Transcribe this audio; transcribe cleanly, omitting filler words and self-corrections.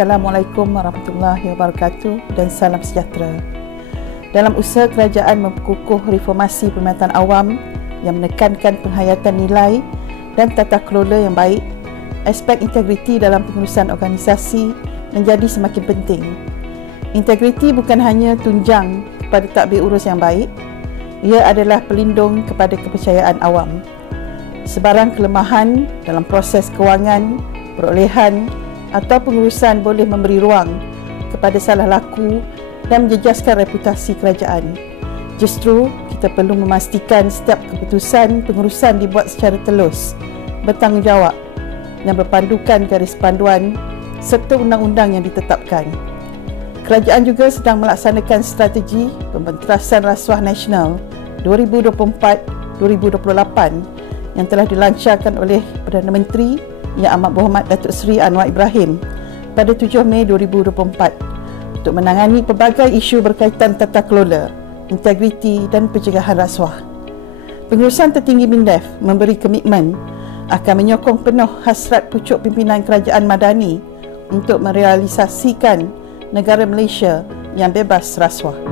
Assalamualaikum warahmatullahi wabarakatuh dan salam sejahtera. Dalam usaha kerajaan memperkukuh reformasi perkhidmatan awam yang menekankan penghayatan nilai dan tata kelola yang baik, aspek integriti dalam pengurusan organisasi menjadi semakin penting. Integriti bukan hanya tunjang kepada tadbir urus yang baik, ia adalah pelindung kepada kepercayaan awam. Sebarang kelemahan dalam proses kewangan, perolehan atau pengurusan boleh memberi ruang kepada salah laku dan menjejaskan reputasi kerajaan. Justru, kita perlu memastikan setiap keputusan pengurusan dibuat secara telus, bertanggungjawab dan berpandukan garis panduan serta undang-undang yang ditetapkan. Kerajaan juga sedang melaksanakan strategi pembentasan rasuah nasional 2024-2028 yang telah dilancarkan oleh Perdana Menteri Yang Amat Berhormat Datuk Seri Anwar Ibrahim pada 7 Mei 2024 untuk menangani pelbagai isu berkaitan tata kelola, integriti dan pencegahan rasuah. Pengurusan tertinggi MINDEF memberi komitmen akan menyokong penuh hasrat pucuk pimpinan kerajaan madani untuk merealisasikan negara Malaysia yang bebas rasuah.